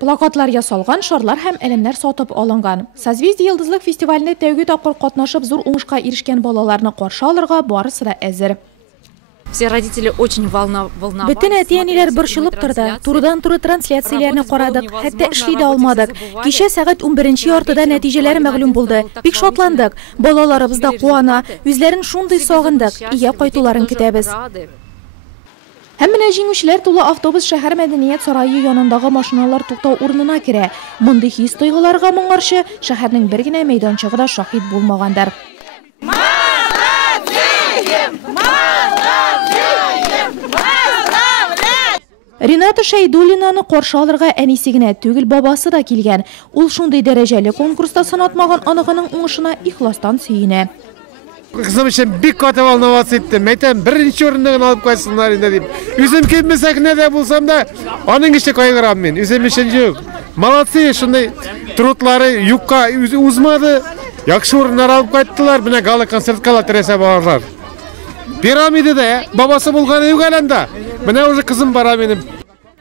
Плакатлар ясалган, шарлар һәм әлемнәр сатып алынган. Созвездие йылдызлык фестивалендә тәүге тапкыр катнашып зур уңышка ирешкән балаларны каршы алырга барысы да әзер. Все родители очень волновались. Бөтен әти-әниләр борчылып торды. Турыдан-туры трансляцияләрне карадык, хәтта эшли дә алмадык. Кичә сәгать 11 яртыда нәтиҗәләр мәгълүм булды. Бик шатландык. Балаларыбыз да куана, үзләрен шундый сагындык. Ия кайтуларын көтәбез. Һәм менә җиңүчеләр тулы автобус шәһәр мәдәният сарае янындагы машиналар туктау урынына керә. Мондый хис-тойгыларга моңарчы шәһәрнең бер генә мәйданчыгы да шаһит булмагандар. Рената Шәйдуллинаны каршы алырга әнисе генә түгел, бабасы да килгән. Ул шундый дәрәҗәле конкурста сынатмаган аныгының уңышына ихластан сөенә. Кызым өчен бик каты волноваться иттем. Әйтәм, беренче урынны алып кайсыннар инде дип. Үзем килмәсә генә дә булсам да, аның өчен кайгырам мин. Үзем өчен юк. Молодцы, шундый трудлары юкка узмады. Яхшы урыннар алып кайттылар. Менә гала концертка ла терәсә балалар. Пирамидада бабасы булган югаланда. Менә уже кызым бара минем.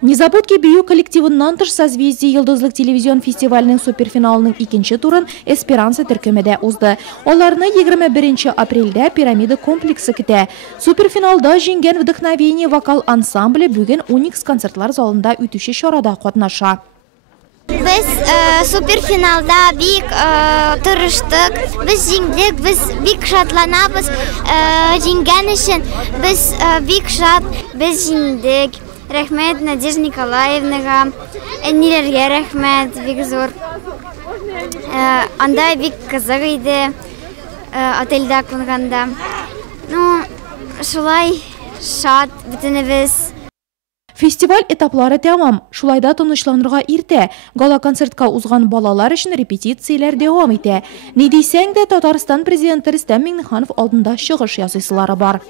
Незабудки бию коллективыннан тыш Созвездие йылдызлык телевизион фестиваленең суперфиналының икенче турын Эсперанса төркемедә узды. Аларны 21 апрельдә Пирамида комплексы көтә. Суперфиналда җиңгән Вдохновение вокал ансамбле бүген Уникс концертлар залында үтүче чарада катнаша. Biz суперфиналда бик тырыштык, biz җиңдек, biz бик шатланабыз, җиңгән өчен без бик шат, без җиңдек. Рәхмәт Надежда Николаевнага, әниләргә рәхмәт, бик зур. Анда бик кызык иде, отельдә кунганда. Ну, шулай шат бөтенебез. Фестиваль этаплары тәмам. Шулайда тынычланырга иртә. Гала концертка узган балалар өчен репетицияләр дәвам итә. Ни дисәң дә, Татарстан президенты Рөстәм Миңнеханов алдында чыгыш ясыйсылары бар.